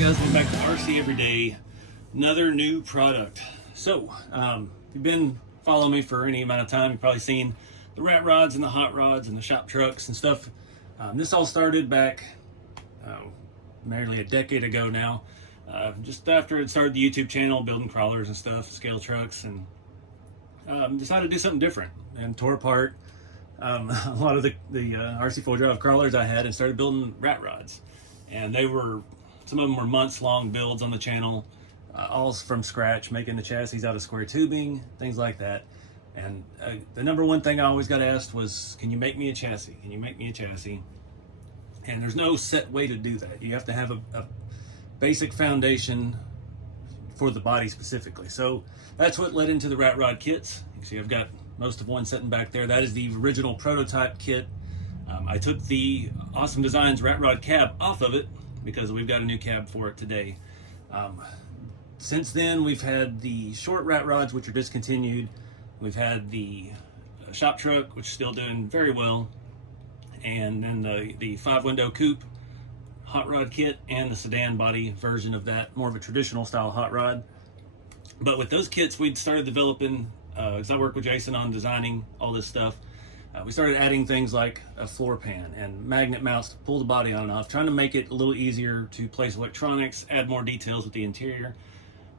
guys, welcome back to RC Everyday. Another new product. So, if you've been following me for any amount of time, you've probably seen the rat rods and the hot rods and the shop trucks and stuff. This all started back nearly a decade ago now. Just after it started the YouTube channel, building crawlers and stuff, scale trucks, and decided to do something different and tore apart a lot of the RC 4-drive crawlers I had and started building rat rods. And some of them were months-long builds on the channel, all from scratch, making the chassis out of square tubing, things like that. And the number one thing I always got asked was, can you make me a chassis? Can you make me a chassis? And there's no set way to do that. You have to have a basic foundation for the body specifically. So that's what led into the rat rod kits. You can see I've got most of one sitting back there. That is the original prototype kit. I took the Awesome Designs rat rod cab off of it because we've got a new cab for it today. Since then, we've had the short rat rods, which are discontinued. We've had the shop truck, which is still doing very well. And then the 5-window coupe hot rod kit and the sedan body version of that, more of a traditional style hot rod. But with those kits, we'd started developing, because I work with Jason on designing all this stuff, we started adding things like a floor pan and magnet mounts to pull the body on and off, trying to make it a little easier to place electronics, add more details with the interior.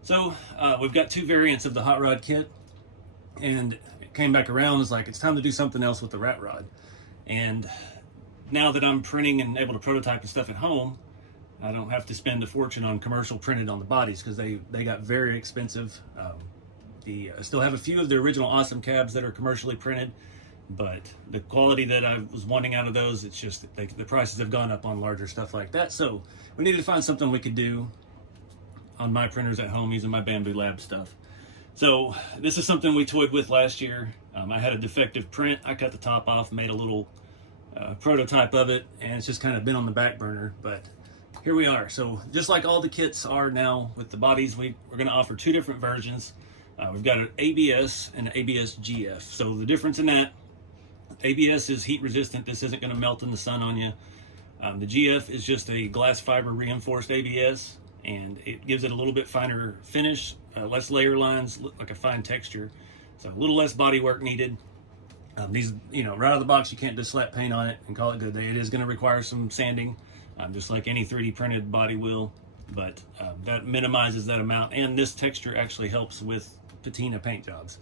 So we've got two variants of the hot rod kit, and it came back around, it's like, it's time to do something else with the rat rod. And now that I'm printing and able to prototype and stuff at home, I don't have to spend a fortune on commercial printed on the bodies, because they got very expensive. I still have a few of the original Awesome cabs that are commercially printed, but the quality that I was wanting out of those, it's just the prices have gone up on larger stuff like that. So we needed to find something we could do on my printers at home using my Bambu Lab stuff. So this is something we toyed with last year. I had a defective print. I cut the top off, made a little prototype of it, and it's just kind of been on the back burner, but here we are. So just like all the kits are now with the bodies, we're going to offer two different versions. We've got an ABS and an ABS GF. So the difference in that, ABS is heat resistant. This isn't going to melt in the sun on you. The GF is just a glass fiber reinforced ABS, and it gives it a little bit finer finish, less layer lines, like a fine texture. So a little less body work needed. These, right out of the box, you can't just slap paint on it and call it good. It is going to require some sanding, just like any 3D printed body will, but that minimizes that amount. And this texture actually helps with patina paint jobs.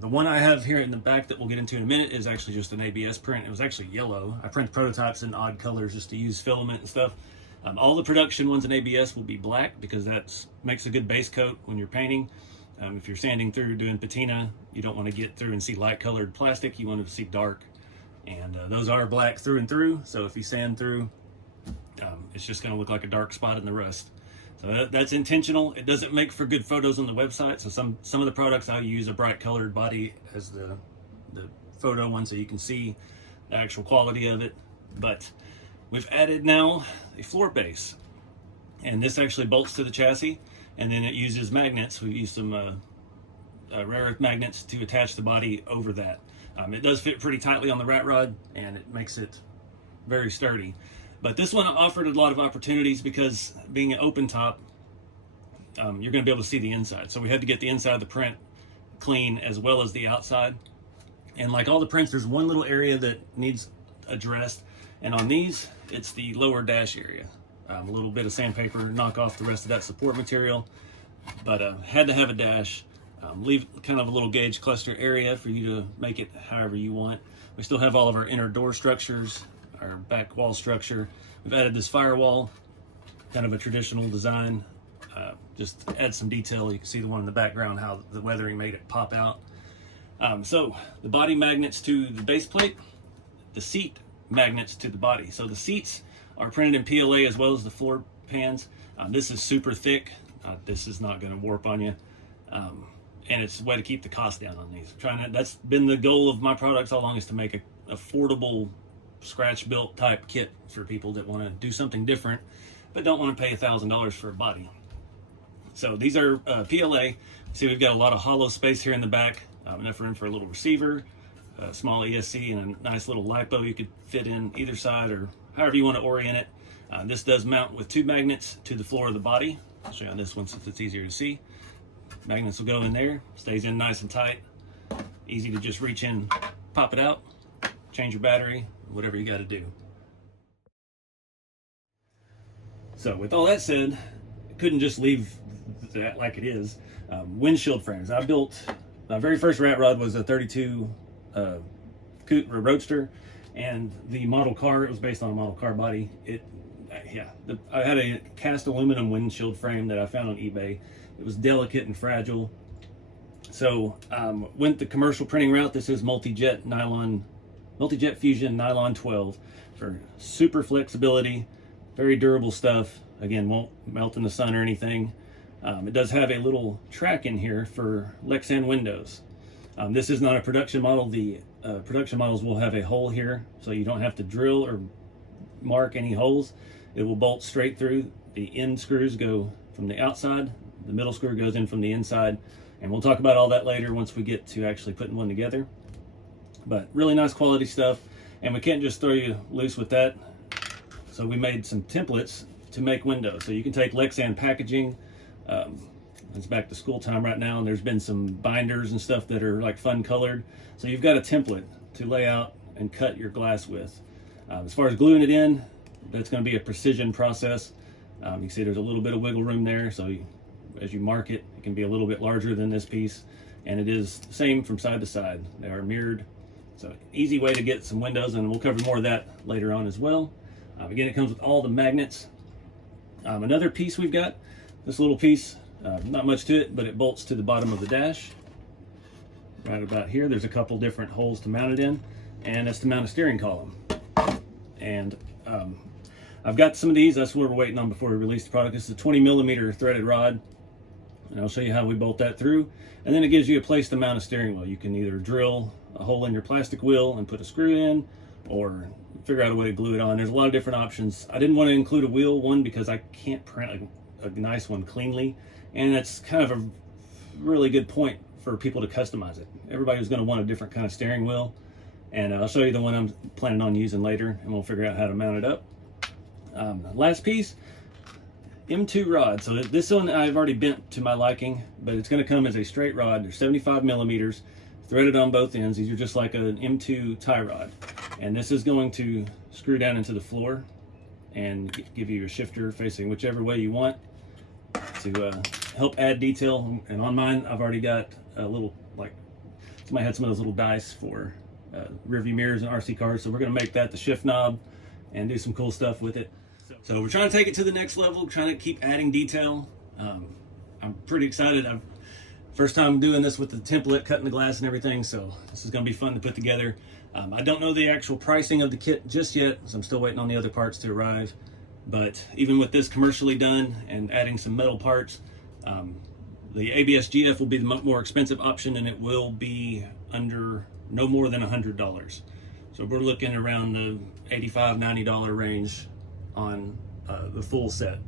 The one I have here in the back that we'll get into in a minute is actually just an ABS print. It was actually yellow. I print prototypes in odd colors just to use filament and stuff. All the production ones in ABS will be black because that makes a good base coat when you're painting. If you're sanding through doing patina, you don't want to get through and see light colored plastic. You want to see dark, and those are black through and through. So if you sand through, it's just going to look like a dark spot in the rust. So that's intentional. It doesn't make for good photos on the website. So some of the products I use a bright colored body as the photo one, so you can see the actual quality of it. But we've added now a floor base, and this actually bolts to the chassis, and then it uses magnets. We use some rare earth magnets to attach the body over that. It does fit pretty tightly on the rat rod, and it makes it very sturdy. But this one offered a lot of opportunities because being an open top, you're going to be able to see the inside. So we had to get the inside of the print clean as well as the outside. And like all the prints, there's one little area that needs addressed. And on these, it's the lower dash area. A little bit of sandpaper to knock off the rest of that support material. But had to have a dash. Leave kind of a little gauge cluster area for you to make it however you want. We still have all of our inner door structures, our back wall structure. We've added this firewall, kind of a traditional design. Just add some detail. You can see the one in the background, how the weathering made it pop out. So the body magnets to the base plate, the seat magnets to the body. So the seats are printed in PLA as well as the floor pans. This is super thick. This is not going to warp on you. And it's a way to keep the cost down on these. That's been the goal of my products all along, is to make an affordable scratch built type kit for people that want to do something different but don't want to pay $1,000 for a body. So these are PLA. See, we've got a lot of hollow space here in the back, enough room for a little receiver, a small ESC, and a nice little lipo you could fit in either side or however you want to orient it. This does mount with 2 magnets to the floor of the body. I'll show you on this one since it's easier to see. Magnets will go in there, stays in nice and tight. Easy to just reach in, pop it out, change your battery, whatever you got to do. So with all that said, I couldn't just leave that like it is. Windshield frames. I built, my very first rat rod was a 32 Roadster, and the model car, it was based on a model car body. I had a cast aluminum windshield frame that I found on eBay. It was delicate and fragile. So went the commercial printing route. This is multi-jet fusion nylon 12 for super flexibility, very durable stuff. Again, won't melt in the sun or anything. It does have a little track in here for Lexan windows. This is not a production model. The production models will have a hole here, so you don't have to drill or mark any holes. It will bolt straight through. The end screws go from the outside, the middle screw goes in from the inside, and we'll talk about all that later once we get to actually putting one together. But really nice quality stuff, and we can't just throw you loose with that. So we made some templates to make windows. So you can take Lexan packaging. It's back to school time right now, and there's been some binders and stuff that are like fun colored. So you've got a template to lay out and cut your glass with. As far as gluing it in, that's going to be a precision process. You can see there's a little bit of wiggle room there, so as you mark it, it can be a little bit larger than this piece, and it is the same from side to side. They are mirrored, so easy way to get some windows, and we'll cover more of that later on as well. Again, it comes with all the magnets. Another piece we've got, this little piece, not much to it, but it bolts to the bottom of the dash. Right about here, there's a couple different holes to mount it in, and that's to mount a steering column. And I've got some of these. That's what we're waiting on before we release the product. This is a 20mm threaded rod, and I'll show you how we bolt that through. And then it gives you a place to mount a steering wheel. You can either drill a hole in your plastic wheel and put a screw in, or figure out a way to glue it on. There's a lot of different options. I didn't want to include a wheel, one, because I can't print a nice one cleanly, and that's kind of a really good point for people to customize it. Everybody's going to want a different kind of steering wheel, and I'll show you the one I'm planning on using later, and we'll figure out how to mount it up. Last piece, M2 rod. So this one I've already bent to my liking, but it's going to come as a straight rod. They're 75mm, threaded on both ends. These are just like an M2 tie rod, and this is going to screw down into the floor and give you a shifter facing whichever way you want to help add detail. And on mine, I've already got a little, like, somebody had some of those little dice for rearview mirrors and RC cars, so we're going to make that the shift knob and do some cool stuff with it. So we're trying to take it to the next level, trying to keep adding detail. I'm pretty excited. First time doing this with the template, cutting the glass and everything, so this is going to be fun to put together. I don't know the actual pricing of the kit just yet, so I'm still waiting on the other parts to arrive. But even with this commercially done and adding some metal parts, the ABS GF will be the more expensive option, and it will be under no more than $100. So we're looking around the $85, $90 range on the full set.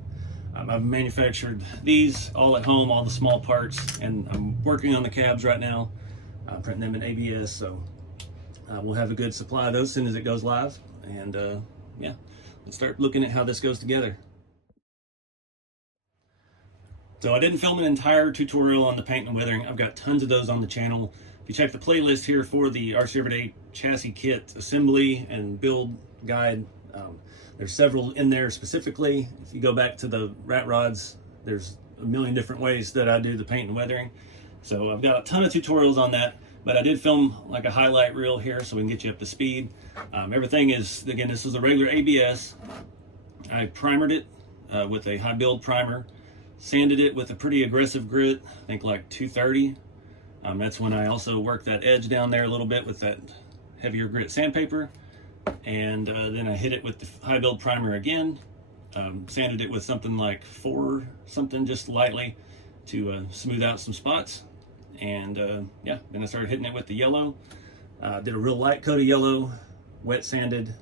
I've manufactured these all at home, all the small parts, and I'm working on the cabs right now, printing them in ABS, so we'll have a good supply of those as soon as it goes live. And yeah, let's start looking at how this goes together. So I didn't film an entire tutorial on the paint and weathering. I've got tons of those on the channel. If you check the playlist here for the RC Everyday chassis kit assembly and build guide, there's several in there specifically. If you go back to the rat rods, there's a million different ways that I do the paint and weathering. So I've got a ton of tutorials on that, but I did film like a highlight reel here so we can get you up to speed. Everything is, again, this is a regular ABS. I primered it with a high build primer, sanded it with a pretty aggressive grit, I think like 230. That's when I also worked that edge down there a little bit with that heavier grit sandpaper. And then I hit it with the high build primer again, sanded it with something like 4 something, just lightly to smooth out some spots. And yeah, then I started hitting it with the yellow. Did a real light coat of yellow, wet sanded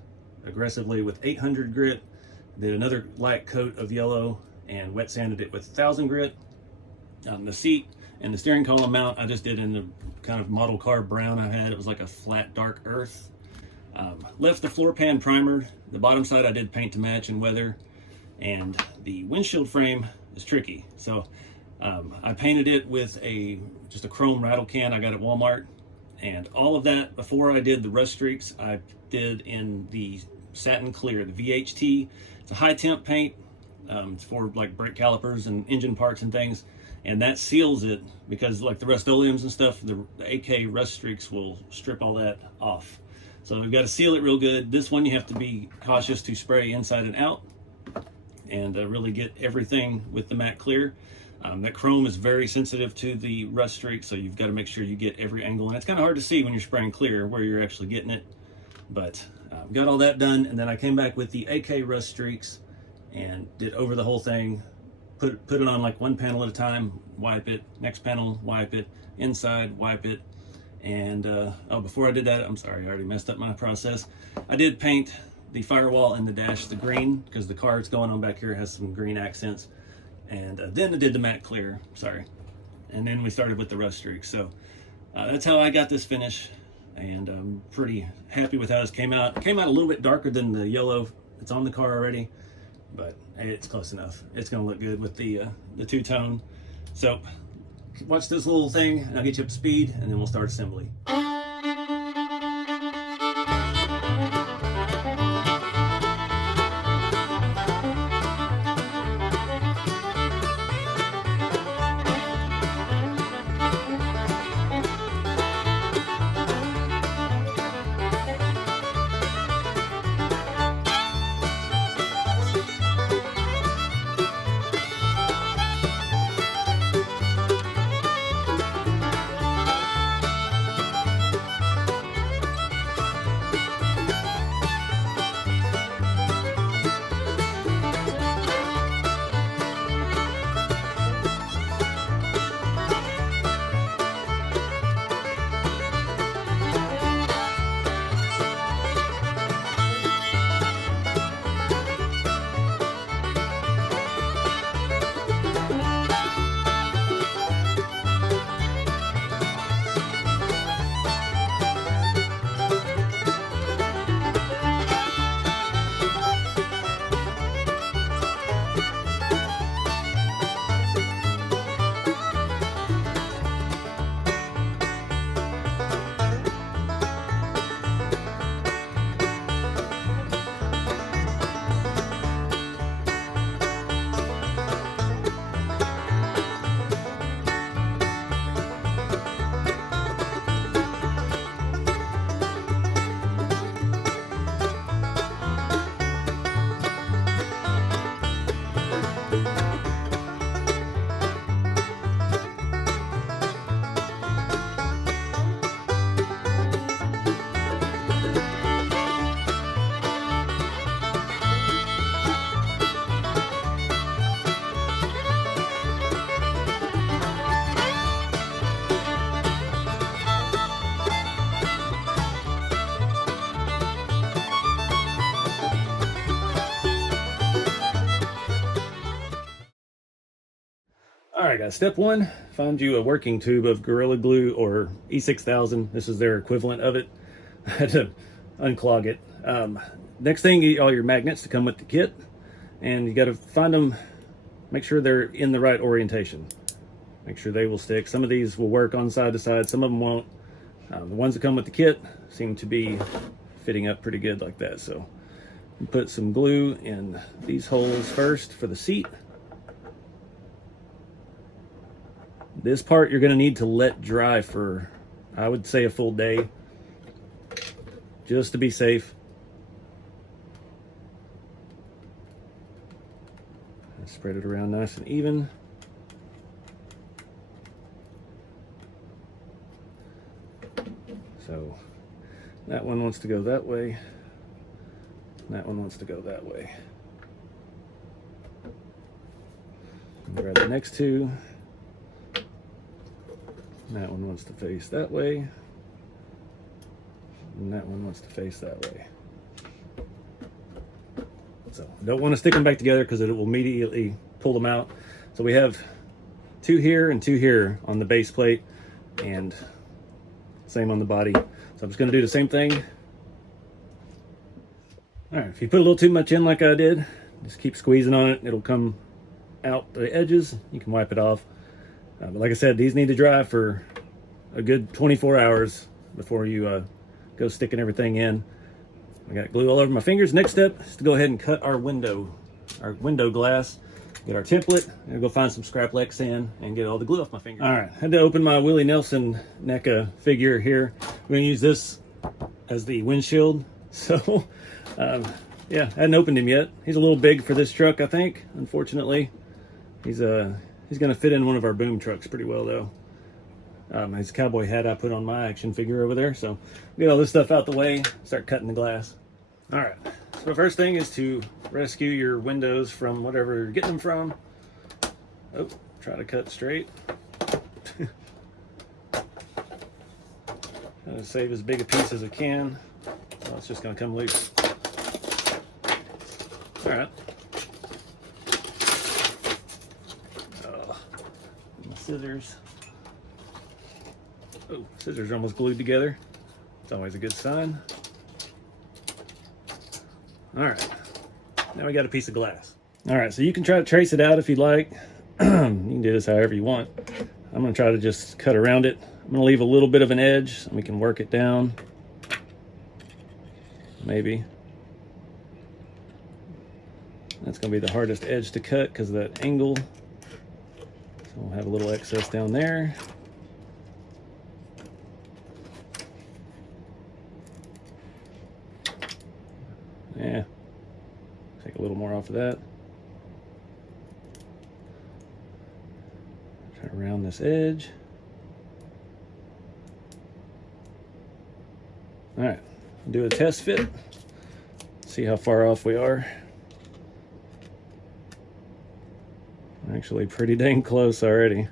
aggressively with 800 grit. Did another light coat of yellow and wet sanded it with 1000 grit. The seat and the steering column mount I just did in the kind of model car brown I had. It was like a flat dark earth. Left the floor pan primered. The bottom side I did paint to match and weather, and the windshield frame is tricky. So I painted it with just a chrome rattle can I got at Walmart, and all of that before I did the rust streaks I did in the satin clear, the VHT. It's a high temp paint. It's for like brake calipers and engine parts and things, and that seals it, because like the Rust-Oleums and stuff, the AK rust streaks will strip all that off. So we've got to seal it real good. This one you have to be cautious to spray inside and out, and really get everything with the matte clear. That chrome is very sensitive to the rust streak, so you've got to make sure you get every angle, and it's kind of hard to see when you're spraying clear where you're actually getting it. But got all that done, and then I came back with the AK rust streaks and did over the whole thing. Put it on like one panel at a time, wipe it, next panel, wipe it, inside, wipe it. And oh, before I did that, I'm sorry, I already messed up my process. I did paint the firewall and the dash the green, because the car it's going on back here has some green accents. And then I did the matte clear, sorry. And then we started with the rust streaks. So that's how I got this finish, and I'm pretty happy with how this came out. It came out a little bit darker than the yellow it's on the car already, but it's close enough. It's gonna look good with the two-tone. So watch this little thing and I'll get you up to speed, and then we'll start assembly. All right, guys, step one, find you a working tube of Gorilla Glue or E6000. This is their equivalent of it. I had to unclog it. Next thing, you get all your magnets to come with the kit, and you got to find them, make sure they're in the right orientation. Make sure they will stick. Some of these will work on side to side, some of them won't. The ones that come with the kit seem to be fitting up pretty good like that. So put some glue in these holes first for the seat. This part you're going to need to let dry for, I would say, a full day, just to be safe. Spread it around nice and even. So that one wants to go that way. That one wants to go that way. Grab the next two. That one wants to face that way, and that one wants to face that way. So don't want to stick them back together because it will immediately pull them out. So we have two here and two here on the base plate, and same on the body. So I'm just going to do the same thing All right, if you put a little too much in like I did, just keep squeezing on it. It'll come out the edges. You can wipe it off. But like I said, these need to dry for a good 24 hours before you go sticking everything in. I got glue all over my fingers. Next step is to go ahead and cut our window glass. Get our template, and go find some scrap Lexan and get all the glue off my fingers. All right, had to open my Willie Nelson NECA figure here. We're gonna use this as the windshield. So, yeah, hadn't opened him yet. He's a little big for this truck, I think. Unfortunately, he's gonna fit in one of our boom trucks pretty well though. His cowboy hat I put on my action figure over there. So, get all this stuff out the way. Start cutting the glass. All right. So the first thing is to rescue your windows from whatever you're getting them from. Oh, try to cut straight. Try to save as big a piece as I can. Well, it's just going to come loose. All right. Oh, my scissors. Oh, scissors are almost glued together. It's always a good sign. All right, now we got a piece of glass. All right, so you can try to trace it out if you'd like. You can do this however you want. I'm gonna try to just cut around it. I'm gonna leave a little bit of an edge so we can work it down. Maybe. That's gonna be the hardest edge to cut because of that angle. So we'll have a little excess down there. Yeah, take a little more off of that. Try to round this edge. All right, do a test fit. See how far off we are. Actually, pretty dang close already.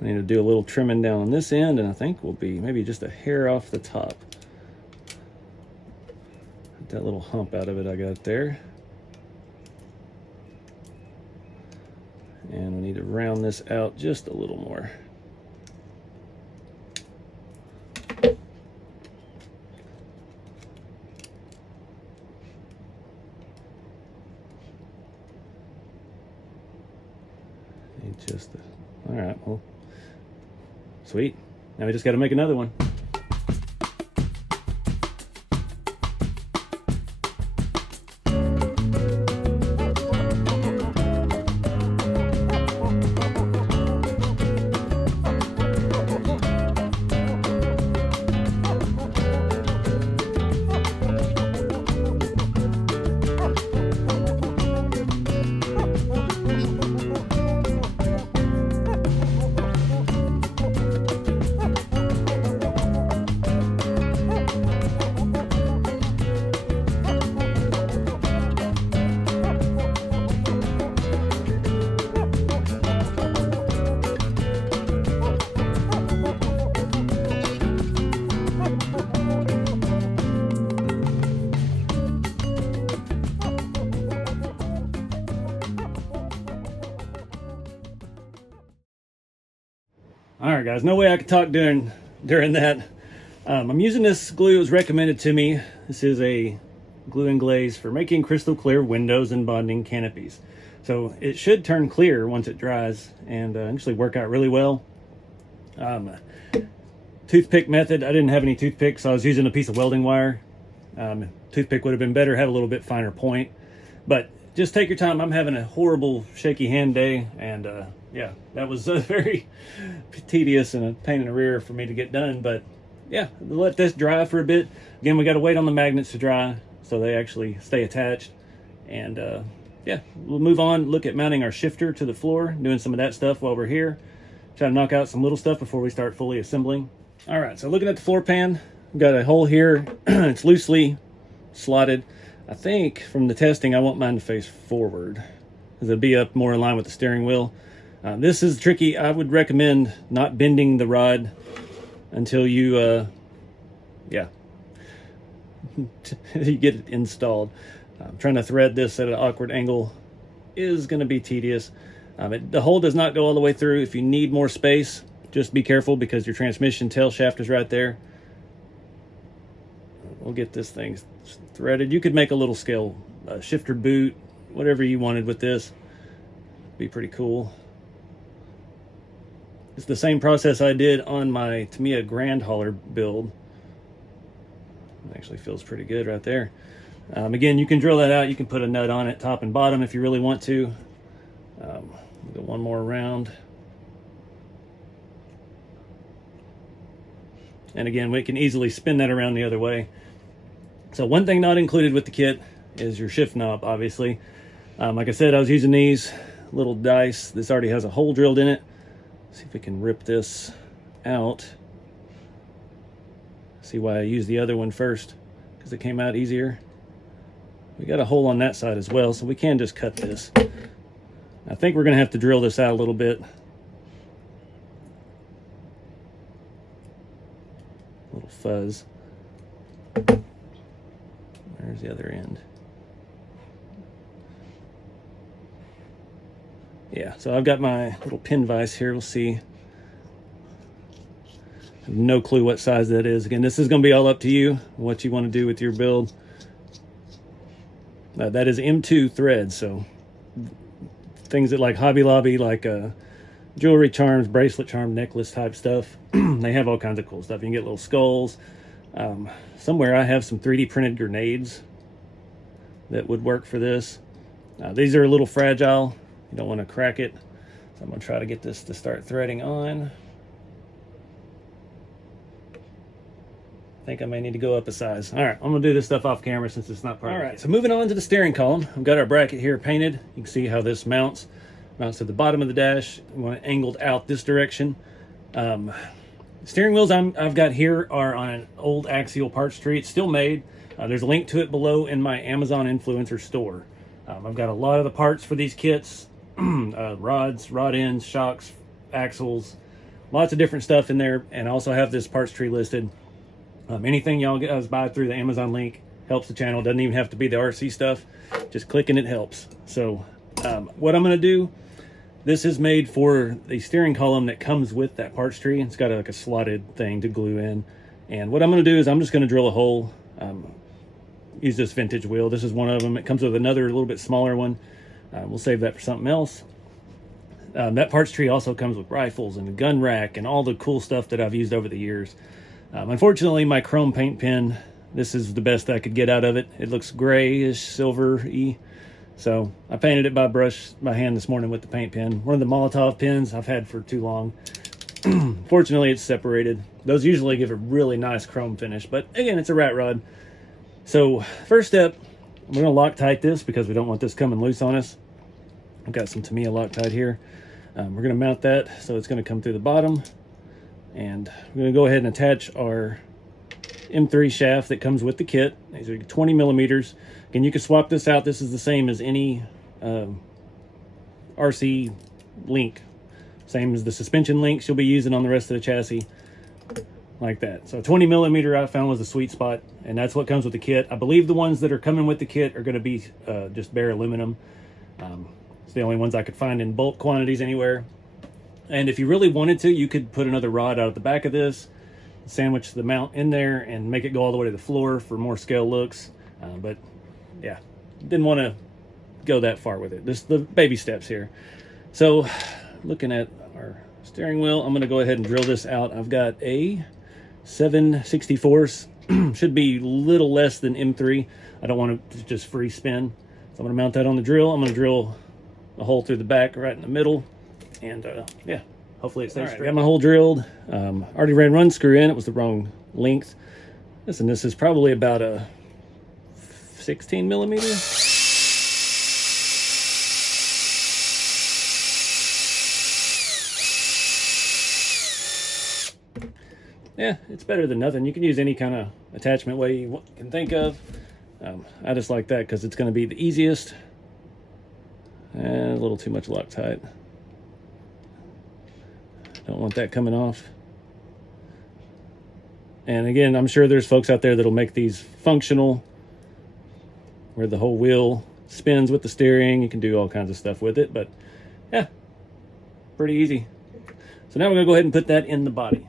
I need to do a little trimming down on this end, and I think we'll be maybe just a hair off the top. That little hump out of it I got there. And we need to round this out just a little more. All right, well, sweet. Now we just got to make another one. All right, guys, no way I could talk during that. I'm using this glue. It was recommended to me. This is a glue and glaze for making crystal clear windows and bonding canopies. So it should turn clear once it dries and actually work out really well. Toothpick method. I didn't have any toothpicks, so I was using a piece of welding wire. Toothpick would have been better, had a little bit finer point. But just take your time. I'm having a horrible shaky hand day, and yeah, that was very tedious and a pain in the rear for me to get done. But yeah, let this dry for a bit. Again, we got to wait on the magnets to dry so they actually stay attached. And yeah, we'll move on, look at mounting our shifter to the floor, doing some of that stuff while we're here. Try to knock out some little stuff before we start fully assembling. All right, so looking at the floor pan, we've got a hole here. It's loosely slotted. I think from the testing, I want mine to face forward because it'll be up more in line with the steering wheel. This is tricky. I would recommend not bending the rod until you, yeah, you get it installed. Trying to thread this at an awkward angle is going to be tedious. The hole does not go all the way through. If you need more space, just be careful because your transmission tail shaft is right there. we'll get this thing threaded. You could make a little scale shifter boot, whatever you wanted with this. Be pretty cool. It's the same process I did on my Tamiya Grand Hauler build. It actually feels pretty good right there. Again, you can drill that out. You can put a nut on it, top and bottom, if you really want to. Go one more round. And again, we can easily spin that around the other way. So one thing not included with the kit is your shift knob, obviously. Like I said, I was using these little dice. This already has a hole drilled in it. See if we can rip this out. See why I used the other one first, because it came out easier. We got a hole on that side as well, so we can just cut this. I think we're gonna have to drill this out a little bit. A little fuzz. There's the other end. Yeah, so I've got my little pin vise here. We'll see. I have no clue what size that is. Again, this is going to be all up to you, what you want to do with your build. That is M2 thread, so things that like Hobby Lobby, like jewelry charms, bracelet charm, necklace type stuff, they have all kinds of cool stuff. You can get little skulls. Somewhere I have some 3D printed grenades that would work for this. These are a little fragile. You don't want to crack it. So I'm going to try to get this to start threading on. I think I may need to go up a size. All right, I'm going to do this stuff off camera since it's not part of it. All right, so moving on to the steering column. I've got our bracket here painted. You can see how this mounts. Mounts to the bottom of the dash. I want it angled out this direction. Steering wheels I've got here are on an old axial parts tree. It's still made. There's a link to it below in my Amazon influencer store. I've got a lot of the parts for these kits. Rods, rod ends, shocks, axles, lots of different stuff in there. And I also have this parts tree listed. Anything y'all guys buy through the Amazon link helps the channel. Doesn't even have to be the RC stuff. Just clicking it helps. So what I'm going to do, this is made for the steering column that comes with that parts tree. It's got like a slotted thing to glue in. And what I'm going to do is I'm just going to drill a hole. Use this vintage wheel. This is one of them. It comes with another a little bit smaller one. We'll save that for something else. That parts tree also comes with rifles and a gun rack and all the cool stuff that I've used over the years. Unfortunately, my chrome paint pen, this is the best I could get out of it. It looks grayish, silver-y. So I painted it by hand this morning with the paint pen. One of the Molotov pens I've had for too long. Fortunately, it's separated. Those usually give a really nice chrome finish, but again, it's a rat rod. So first step, we're going to Loctite this because we don't want this coming loose on us. I've got some Tamiya Loctite here. We're going to mount that so it's going to come through the bottom. And we're going to go ahead and attach our M3 shaft that comes with the kit. These are 20 millimeters. Again, you can swap this out. This is the same as any RC link. Same as the suspension links you'll be using on the rest of the chassis. Like that. So 20 millimeter I found was the sweet spot, and that's what comes with the kit. I believe the ones that are coming with the kit are going to be just bare aluminum. It's the only ones I could find in bulk quantities anywhere. And if you really wanted to, you could put another rod out at the back of this, sandwich the mount in there, and make it go all the way to the floor for more scale looks. But yeah, didn't want to go that far with it. This the baby steps here. So looking at our steering wheel, I'm going to go ahead and drill this out. I've got a 7/64. Should be a little less than M3. I don't want it to just free spin. So I'm going to mount that on the drill. I'm going to drill a hole through the back right in the middle. And yeah, hopefully it stays straight. Got my hole drilled. Already ran run screw in. It was the wrong length. Listen, this is probably about a 16 millimeter. Yeah, it's better than nothing. You can use any kind of attachment way you can think of. I just like that because it's going to be the easiest. And a little too much Loctite. Don't want that coming off. And again, I'm sure there's folks out there that'll make these functional, where the whole wheel spins with the steering. You can do all kinds of stuff with it, but yeah, pretty easy. So now we're going to go ahead and put that in the body.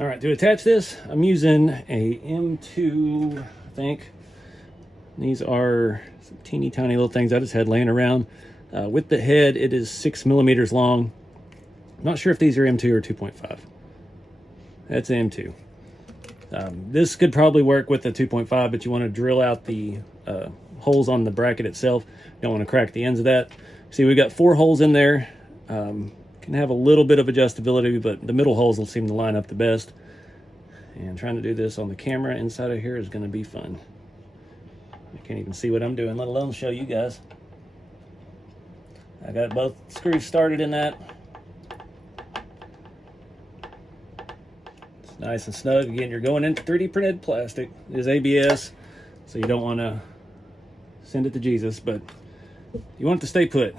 All right, to attach this, I'm using a M2, I think. These are some teeny tiny little things I just had laying around. With the head, it is 6 millimeters long. I'm not sure if these are M2 or 2.5. That's M2. This could probably work with the 2.5, but you want to drill out the holes on the bracket itself. You don't want to crack the ends of that. See, we've got 4 holes in there. Can have a little bit of adjustability, but the middle holes will seem to line up the best. And trying to do this on the camera inside of here is going to be fun. I can't even see what I'm doing, let alone show you guys. I got both screws started in that. It's nice and snug. Again, you're going into 3D printed plastic. It is ABS, so you don't want to send it to Jesus, but you want it to stay put.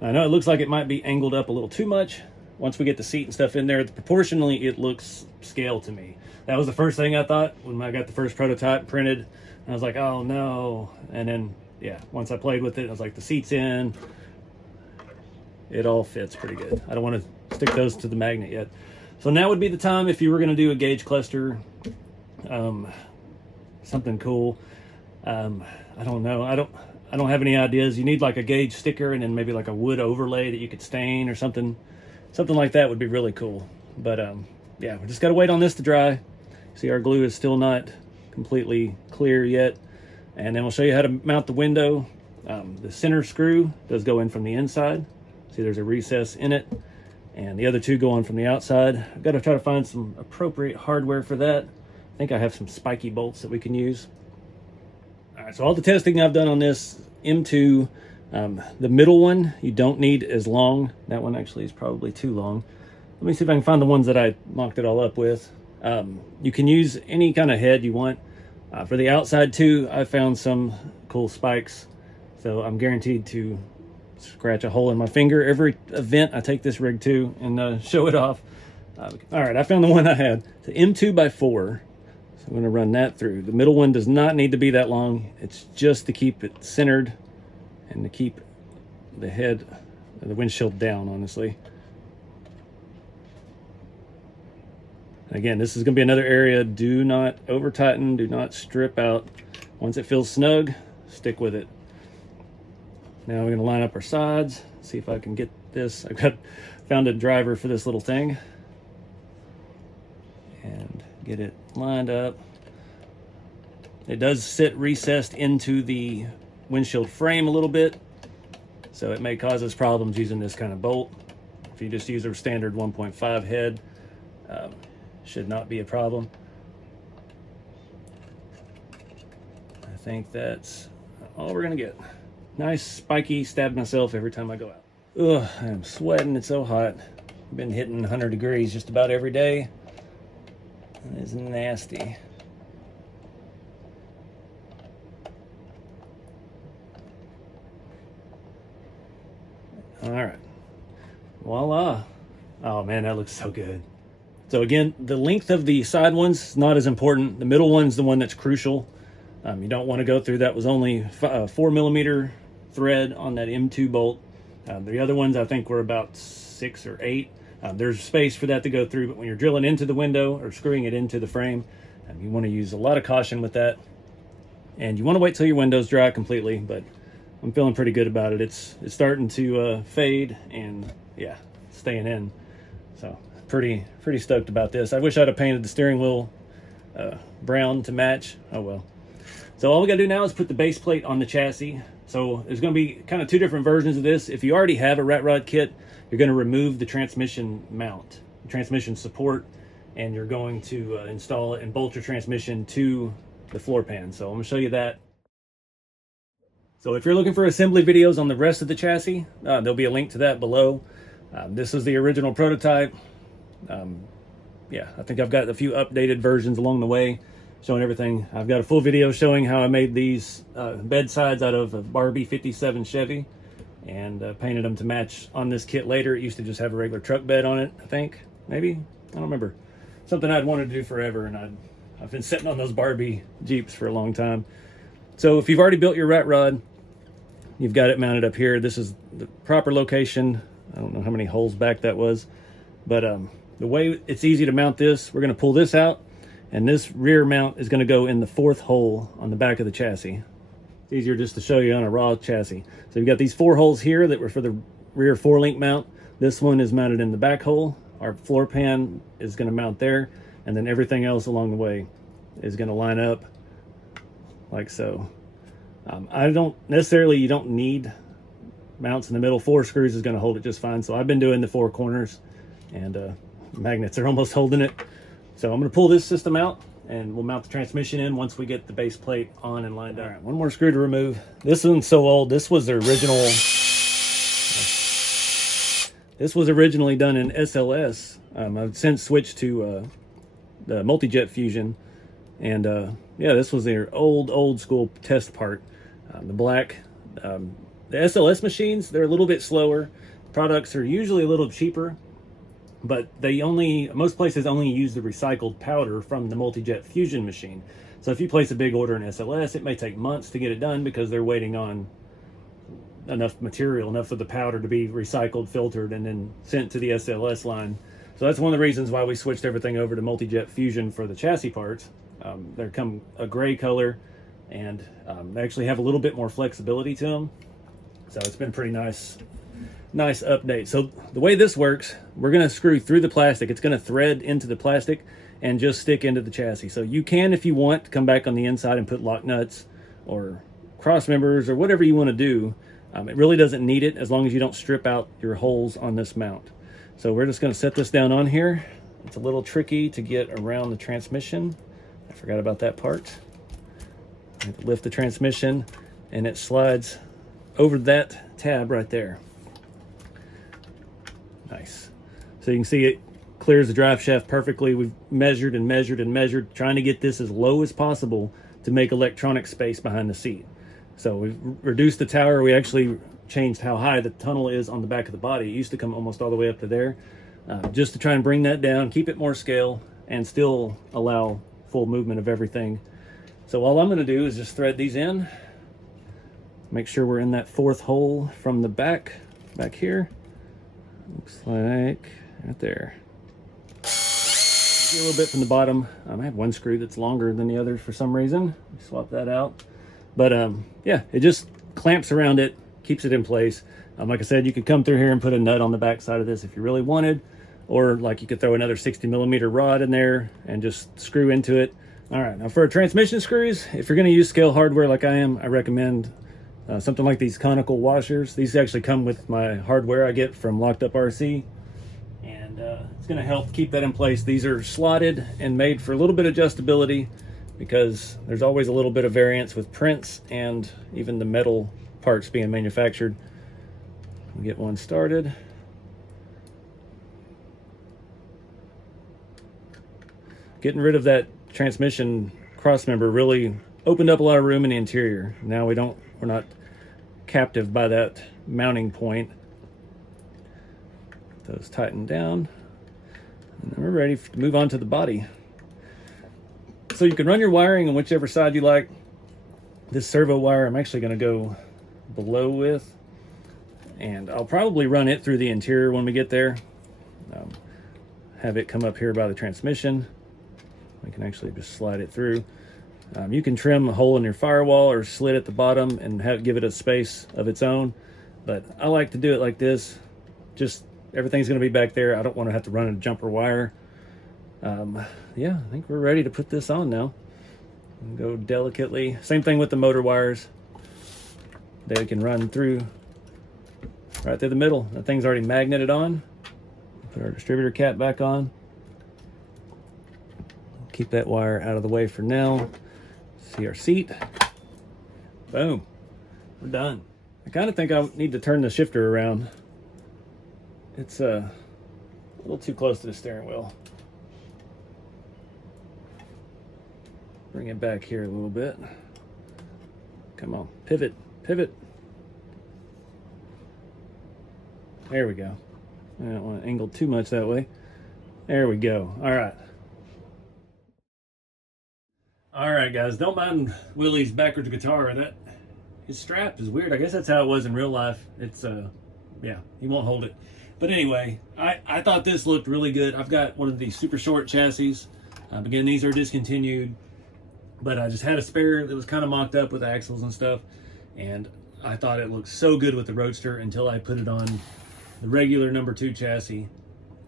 I know it looks like it might be angled up a little too much. Once we get the seat and stuff in there, proportionally it looks scale to me. That was the first thing I thought when I got the first prototype printed. I was like, oh no. And then, yeah, once I played with it, I was like, the seat's in. It all fits pretty good. I don't want to stick those to the magnet yet. So now would be the time if you were going to do a gauge cluster, something cool. I don't know. I don't have any ideas. You need like a gauge sticker and then maybe like a wood overlay that you could stain or something. Something like that would be really cool. But yeah, we just got to wait on this to dry. See, our glue is still not completely clear yet. And then we'll show you how to mount the window. The center screw does go in from the inside. See, there's a recess in it. And the other 2 go on from the outside. I've got to try to find some appropriate hardware for that. I think I have some spiky bolts that we can use. All right, so all the testing I've done on this M2, the middle one, you don't need as long. That one actually is probably too long. Let me see if I can find the ones that I mocked it all up with. You can use any kind of head you want. For the outside too, I found some cool spikes. So I'm guaranteed to scratch a hole in my finger every event I take this rig to and show it off. All right, I found the one I had. It's an M2x4. So I'm gonna run that through. The middle one does not need to be that long. It's just to keep it centered and to keep the head, the windshield down, honestly. Again, this is going to be another area. Do not over tighten, do not strip out. Once it feels snug, stick with it. Now we're going to line up our sides, see if I can get this. Found a driver for this little thing and get it lined up. It does sit recessed into the windshield frame a little bit, so it may cause us problems using this kind of bolt. If you just use a standard 1.5 head, should not be a problem. I think that's all we're gonna get. Nice spiky, stab myself every time I go out. Ugh, I'm sweating, it's so hot. I've been hitting 100 degrees just about every day. It is nasty. All right, voila. Oh man, that looks so good. So again, the length of the side ones is not as important. The middle one's the one that's crucial. You don't want to go through. That was only 4 millimeter thread on that M2 bolt. The other ones I think were about 6 or 8. There's space for that to go through, but when you're drilling into the window or screwing it into the frame, you want to use a lot of caution with that. And you want to wait till your window's dry completely, but I'm feeling pretty good about it. It's starting to fade and yeah, staying in. So pretty stoked about this. I wish I'd have painted the steering wheel brown to match. Oh well. So all we gotta do now is put the base plate on the chassis. So there's gonna be kind of 2 different versions of this. If you already have a rat rod kit, you're gonna remove the transmission mount, the transmission support, and you're going to install it and bolt your transmission to the floor pan. So I'm gonna show you that. So if you're looking for assembly videos on the rest of the chassis, there'll be a link to that below. This is the original prototype. Yeah, I think I've got a few updated versions along the way showing everything. I've got a full video showing how I made these bedsides out of a Barbie 57 Chevy and painted them to match on this kit later. It used to just have a regular truck bed on it, I think. Maybe? I don't remember. Something I'd wanted to do forever, and I've been sitting on those Barbie Jeeps for a long time. So if you've already built your rat rod, you've got it mounted up here. This is the proper location. I don't know how many holes back that was, but the way it's easy to mount this, we're going to pull this out, and this rear mount is going to go in the 4th hole on the back of the chassis. It's easier just to show you on a raw chassis. So you've got these 4 holes here that were for the rear 4-link mount. This one is mounted in the back hole. Our floor pan is going to mount there, and then everything else along the way is going to line up like so. I don't necessarily, you don't need mounts in the middle. 4 screws is going to hold it just fine. So I've been doing the 4 corners, and magnets are almost holding it. So I'm going to pull this system out, and we'll mount the transmission in once we get the base plate on and lined up. All right, one more screw to remove. This one's so old. This was the original. This was originally done in SLS. I've since switched to the multi-jet fusion, and yeah, this was their old school test part. The black. The SLS machines, they're a little bit slower. Products are usually a little cheaper, but most places only use the recycled powder from the multi-jet fusion machine. So if you place a big order in SLS, it may take months to get it done because they're waiting on enough material, enough of the powder to be recycled, filtered, and then sent to the SLS line. So that's one of the reasons why we switched everything over to multi-jet fusion for the chassis parts. They come a gray color, and they actually have a little bit more flexibility to them. So it's been pretty nice update. So the way this works, we're going to screw through the plastic. It's going to thread into the plastic and just stick into the chassis. So you can, if you want, come back on the inside and put lock nuts or cross members or whatever you want to do. It really doesn't need it as long as you don't strip out your holes on this mount. So we're just going to set this down on here. It's a little tricky to get around the transmission. I forgot about that part. I have to lift the transmission, and it slides over that tab right there. Nice. So you can see it clears the drive shaft perfectly. We've measured and measured and measured, trying to get this as low as possible to make electronic space behind the seat. So we've reduced the tower. We actually changed how high the tunnel is on the back of the body. It used to come almost all the way up to there, just to try and bring that down, keep it more scale, and still allow full movement of everything. So all I'm going to do is just thread these in. Make sure we're in that 4th hole from the back here. Looks like right there. See a little bit from the bottom. I have one screw that's longer than the other for some reason. Swap that out. But yeah, it just clamps around it, keeps it in place. Like I said, you could come through here and put a nut on the back side of this if you really wanted, or like you could throw another 60mm rod in there and just screw into it. All right, now for transmission screws, if you're going to use scale hardware like I am, I recommend something like these conical washers. These actually come with my hardware I get from Locked Up RC, and it's going to help keep that in place. These are slotted and made for a little bit of adjustability because there's always a little bit of variance with prints and even the metal parts being manufactured. We'll get one started. Getting rid of that transmission crossmember really opened up a lot of room in the interior. Now we're not captive by that mounting point. Those tighten down, and then we're ready to move on to the body. So you can run your wiring on whichever side you like. This servo wire I'm actually going to go below with, and I'll probably run it through the interior when we get there. Have it come up here by the transmission. We can actually just slide it through. You can trim a hole in your firewall or slit at the bottom and give it a space of its own, but I like to do it like this. Just everything's going to be back there. I don't want to have to run a jumper wire. Yeah, I think we're ready to put this on now. Go delicately. Same thing with the motor wires. They can run through right through the middle. That thing's already magneted on. Put our distributor cap back on. Keep that wire out of the way for now. See our seat. Boom. We're done. I kind of think I need to turn the shifter around. It's a little too close to the steering wheel. Bring it back here a little bit. Come on, pivot, pivot. There we go. I don't want to angle too much that way. There we go. All right. All right, guys, don't mind Willie's backwards guitar. His strap is weird. I guess that's how it was in real life. It's yeah, he won't hold it. But anyway, I thought this looked really good. I've got one of these super short chassis. Again, these are discontinued, but I just had a spare that was kind of mocked up with axles and stuff, and I thought it looked so good with the Roadster until I put it on the regular number 2 chassis.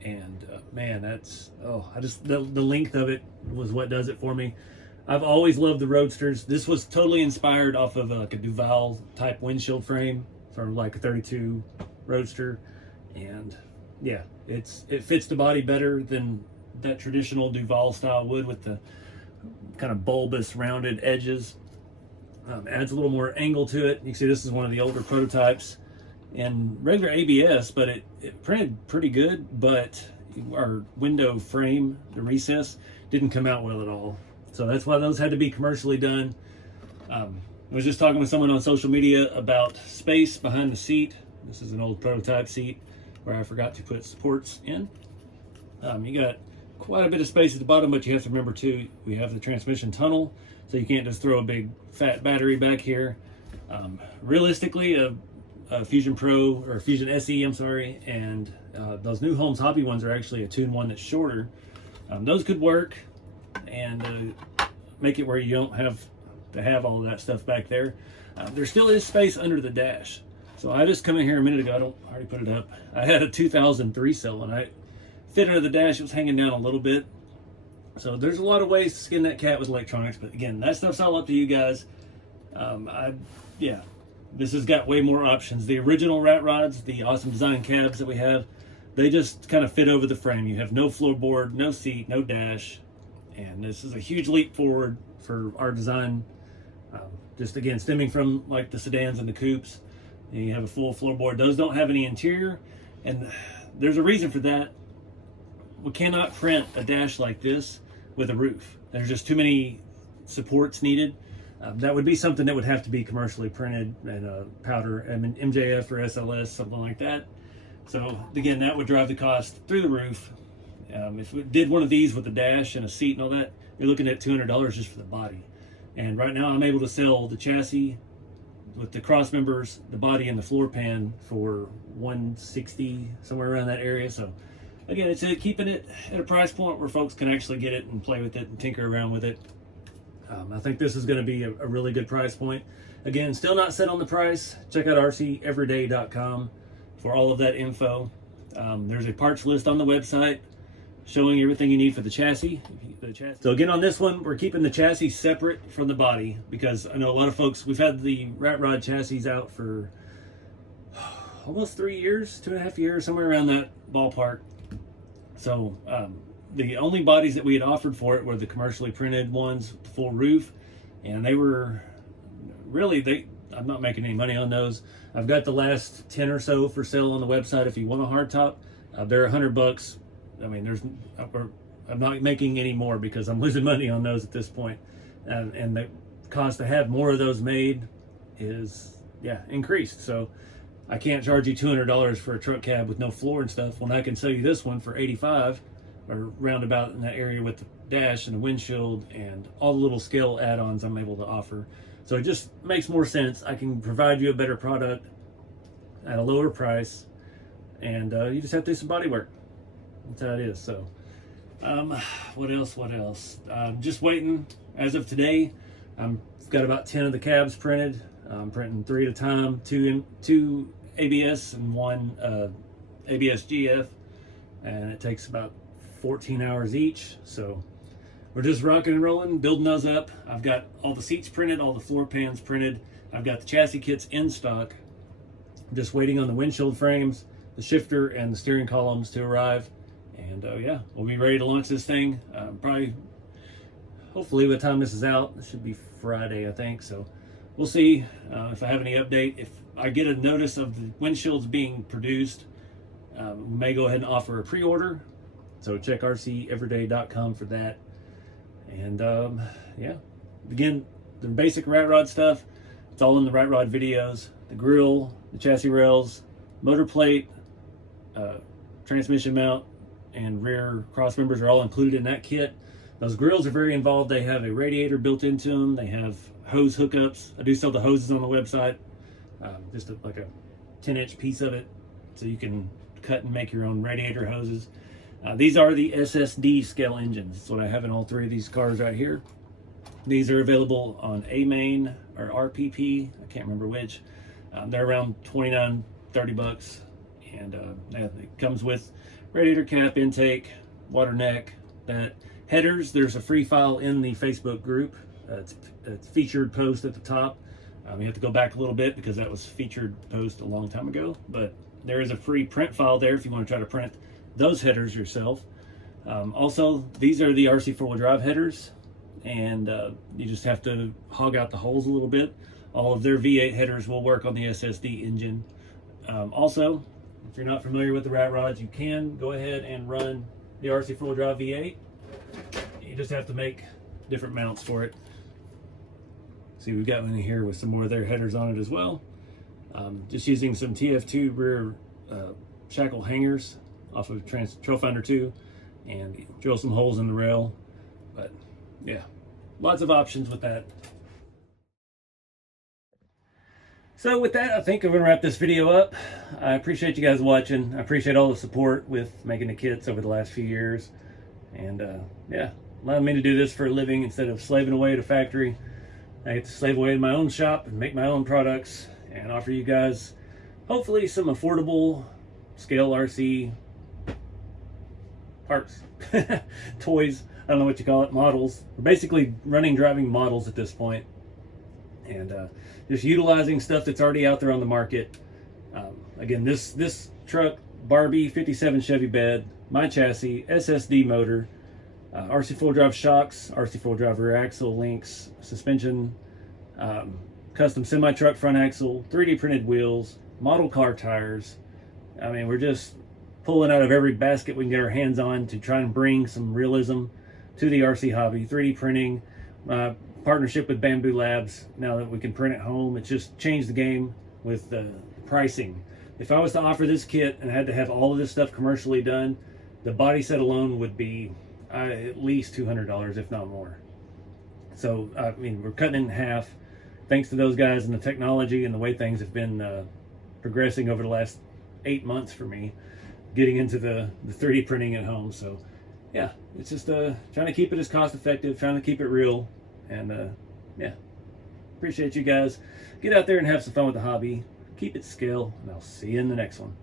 And man, that's, the length of it was what does it for me. I've always loved the Roadsters. This was totally inspired off of like a Duval type windshield frame from like a 32 Roadster. And yeah, it fits the body better than that traditional Duval style would with the kind of bulbous rounded edges. Adds a little more angle to it. You can see this is one of the older prototypes in regular ABS, but it printed pretty good, but our window frame, the recess, didn't come out well at all. So that's why those had to be commercially done. I was just talking with someone on social media about space behind the seat. This is an old prototype seat where I forgot to put supports in. You got quite a bit of space at the bottom, but you have to remember too, we have the transmission tunnel, so you can't just throw a big fat battery back here. Realistically, a Fusion Pro or Fusion SE, I'm sorry, and those new Holmes Hobby ones are actually a Tune 1 that's shorter. Those could work and make it where you don't have to have all of that stuff back there. There still is space under the dash. So I just come in here a minute ago, I already put it up. I had a 2003 cell and I fit under the dash, it was hanging down a little bit. So there's a lot of ways to skin that cat with electronics, but again, that stuff's all up to you guys. Yeah, this has got way more options. The original rat rods, the awesome design cabs that we have, they just kind of fit over the frame. You have no floorboard, no seat, no dash, and this is a huge leap forward for our design. Just again, stemming from like the sedans and the coupes. And you have a full floorboard. Those don't have any interior, and there's a reason for that. We cannot print a dash like this with a roof. There's just too many supports needed. That would be something that would have to be commercially printed in powder, I mean MJF or SLS, something like that. So again, that would drive the cost through the roof. If we did one of these with a dash and a seat and all that, you're looking at $200 just for the body. And right now I'm able to sell the chassis with the cross members, the body, and the floor pan for $160, somewhere around that area. So again, it's keeping it at a price point where folks can actually get it and play with it and tinker around with it. I think this is going to be a really good price point. Again, still not set on the price. Check out rceveryday.com for all of that info. There's a parts list on the website showing everything you need for the chassis. So again, on this one, we're keeping the chassis separate from the body because I know a lot of folks, we've had the rat rod chassis out for almost 3 years, 2.5 years, somewhere around that ballpark. So the only bodies that we had offered for it were the commercially printed ones with the full roof, and they were really, I'm not making any money on those. I've got the last 10 or so for sale on the website if you want a hardtop. They're $100. I mean, I'm not making any more because I'm losing money on those at this point. And the cost to have more of those made is, yeah, increased. So I can't charge you $200 for a truck cab with no floor and stuff when I can sell you this one for $85 or roundabout in that area with the dash and the windshield and all the little scale add-ons I'm able to offer. So it just makes more sense. I can provide you a better product at a lower price, and you just have to do some body work. That's how it is. So what else? Just waiting. As of today, I've got about 10 of the cabs printed. I'm printing 3 at a time, two ABS and 1 ABS GF, and it takes about 14 hours each. So we're just rocking and rolling, building those up. I've got all the seats printed, all the floor pans printed. I've got the chassis kits in stock. I'm just waiting on the windshield frames, the shifter, and the steering columns to arrive. And yeah, we'll be ready to launch this thing. Probably, hopefully by the time this is out, it should be Friday, I think. So we'll see if I have any update. If I get a notice of the windshields being produced, we may go ahead and offer a pre-order. So check rceveryday.com for that. And yeah, again, the basic rat rod stuff, it's all in the rat rod videos. The grill, the chassis rails, motor plate, transmission mount, and rear cross members are all included in that kit. Those grills are very involved. They have a radiator built into them. They have hose hookups. I do sell the hoses on the website, just like a 10-inch piece of it, so you can cut and make your own radiator hoses. These are the SSD scale engines. That's what I have in all three of these cars right here. These are available on A-Main or RPP. I can't remember which. They're around 29, 30 bucks. And it comes with radiator cap, intake, water neck, that headers. There's a free file in the Facebook group. It's featured post at the top. You have to go back a little bit because that was featured post a long time ago, but there is a free print file there if you want to try to print those headers yourself. Also, these are the RC four-wheel drive headers, and you just have to hog out the holes a little bit. All of their V8 headers will work on the SSD engine. Also, if you're not familiar with the rat rods, you can go ahead and run the RC four-wheel drive V8. You just have to make different mounts for it. See, we've got one in here with some more of their headers on it as well. Just using some TF2 rear shackle hangers off of Trail Finder 2 and drill some holes in the rail. But yeah, lots of options with that. So with that, I think I'm going to wrap this video up. I appreciate you guys watching. I appreciate all the support with making the kits over the last few years. And yeah, allowing me to do this for a living instead of slaving away at a factory. I get to slave away in my own shop and make my own products and offer you guys hopefully some affordable scale RC parts, toys, I don't know what you call it, models. We're basically running, driving models at this point, and just utilizing stuff that's already out there on the market. Again, this truck, Barbie 57 Chevy bed, my chassis, SSD motor, RC four-wheel drive shocks, RC four-wheel drive rear axle links, suspension, custom semi-truck front axle, 3D printed wheels, model car tires. I mean, we're just pulling out of every basket we can get our hands on to try and bring some realism to the RC hobby. 3D printing, partnership with Bambu Labs. Now that we can print at home, it's just changed the game with the pricing. If I was to offer this kit and had to have all of this stuff commercially done, the body set alone would be at least $200, if not more. So I mean, we're cutting it in half thanks to those guys and the technology and the way things have been progressing over the last 8 months for me, getting into the 3D printing at home. So yeah, it's just trying to keep it as cost effective, trying to keep it real, and yeah, appreciate you guys. Get out there and have some fun with the hobby, keep it scale, and I'll see you in the next one.